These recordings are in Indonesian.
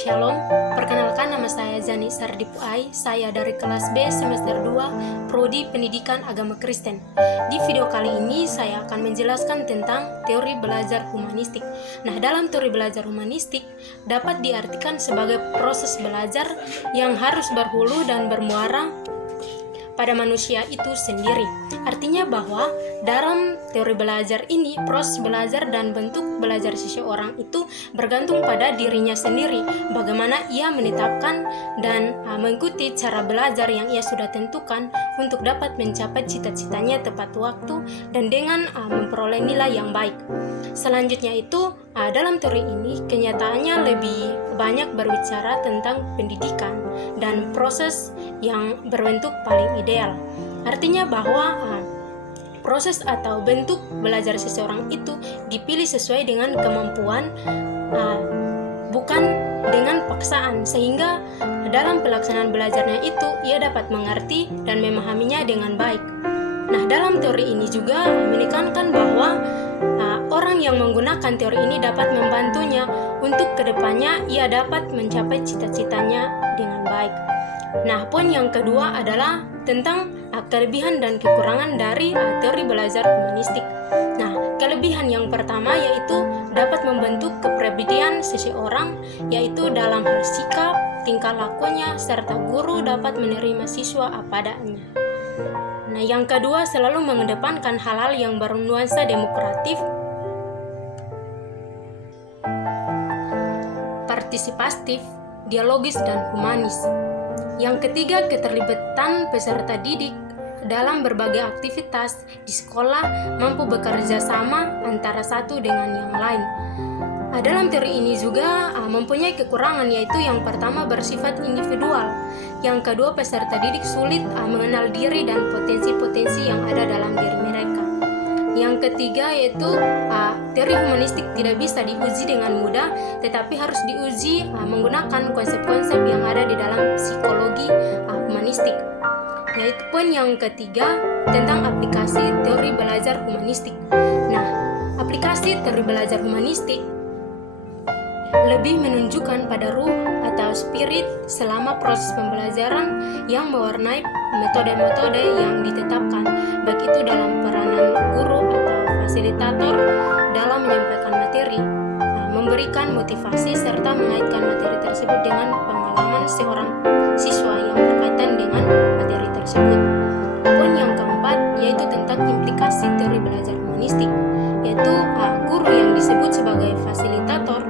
Shalom, perkenalkan nama saya Zani Sardipuai. Saya dari kelas B semester 2 Prodi Pendidikan Agama Kristen. Di video kali ini saya akan menjelaskan tentang teori belajar humanistik. Nah, dalam teori belajar humanistik dapat diartikan sebagai proses belajar yang harus berhulu dan bermuara pada manusia itu sendiri. Artinya bahwa dalam teori belajar ini, proses belajar dan bentuk belajar seseorang itu bergantung pada dirinya sendiri, bagaimana ia menetapkan dan mengikuti cara belajar yang ia sudah tentukan untuk dapat mencapai cita-citanya tepat waktu dan dengan memperoleh nilai yang baik. Selanjutnya itu, dalam teori ini kenyataannya lebih banyak berbicara tentang pendidikan dan proses yang berbentuk paling ideal. Artinya bahwa proses atau bentuk belajar seseorang itu dipilih sesuai dengan kemampuan, bukan dengan paksaan, sehingga dalam pelaksanaan belajarnya itu ia dapat mengerti dan memahaminya dengan baik. Nah, dalam teori ini juga menekankan bahwa orang yang menggunakan teori ini dapat membantunya untuk kedepannya ia dapat mencapai cita-citanya dengan baik. Nah, poin yang kedua adalah tentang kelebihan dan kekurangan dari teori belajar humanistik. Nah, kelebihan yang pertama yaitu dapat membentuk kepribadian seseorang, yaitu dalam hal sikap, tingkah lakunya, serta guru dapat menerima siswa apa adanya. Nah, yang kedua selalu mengedepankan hal-hal yang bernuansa demokratif, partisipatif, dialogis, dan humanis. Yang ketiga, keterlibatan peserta didik dalam berbagai aktivitas di sekolah mampu bekerja sama antara satu dengan yang lain. Dalam teori ini juga mempunyai kekurangan, yaitu yang pertama bersifat individual. Yang kedua, peserta didik sulit mengenal diri dan potensi-potensi yang ada dalam diri mereka. Yang ketiga yaitu teori humanistik tidak bisa diuji dengan mudah, tetapi harus diuji menggunakan konsep-konsep yang ada di dalam psikologi humanistik. Yaitu poin yang ketiga tentang aplikasi teori belajar humanistik. Nah, aplikasi teori belajar humanistik lebih menunjukkan pada ruh atau spirit selama proses pembelajaran yang mewarnai metode-metode yang ditetapkan, baik itu dalam peranan guru atau fasilitator dalam menyampaikan materi, memberikan motivasi serta mengaitkan materi tersebut dengan pengalaman seorang siswa yang berkaitan dengan materi tersebut. Poin yang keempat yaitu tentang implikasi teori belajar humanistik, yaitu guru yang disebut sebagai fasilitator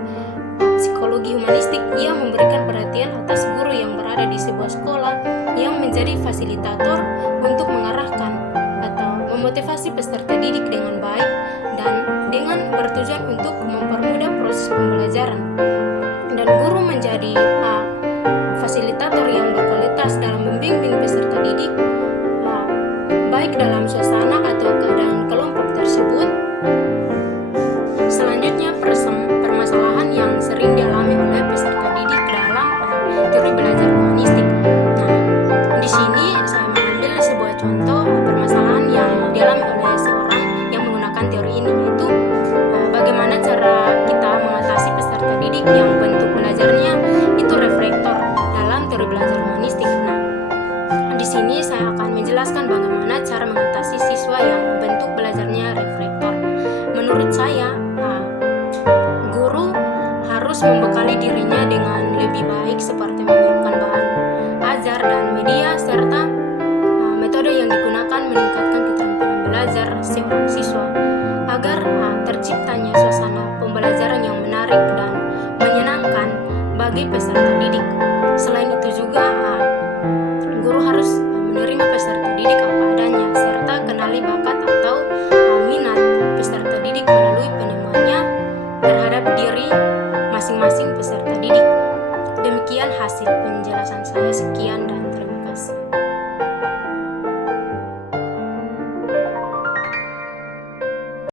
psikologi humanistik. Ia memberikan perhatian atas guru yang berada di sebuah sekolah yang menjadi fasilitator untuk mengarahkan atau memotivasi peserta didik dengan baik dan dengan bertujuan untuk mempermudah proses pembelajaran. Dan guru menjadi fasilitator yang berkualitas dalam membimbing peserta didik, baik dalam suasana atau keadaan kelompok tersebut. Selanjutnya, permasalahan yang sering dialami oleh peserta didik dalam teori belajar humanistik. Nah, di sini saya mengambil sebuah contoh permasalahan yang dialami oleh seorang yang menggunakan teori ini, yaitu bagaimana cara kita mengatasi peserta didik yang bentuk belajarnya itu reflektor dalam teori belajar humanistik. Nah, di sini saya akan menjelaskan bagaimana cara mengatasi siswa yang bentuk belajarnya reflektor. Menurut saya, guru harus membekali dirinya dengan lebih baik seperti menyiapkan bahan ajar dan media serta metode yang digunakan meningkatkan keterampilan belajar seorang siswa agar terciptanya suasana pembelajaran yang menarik dan menyenangkan bagi peserta didik. Selain itu juga guru harus menerima peserta didik apa adanya serta kenali bakat atau minat peserta didik melalui penemuannya terhadap diri masing-masing peserta didik. Demikian hasil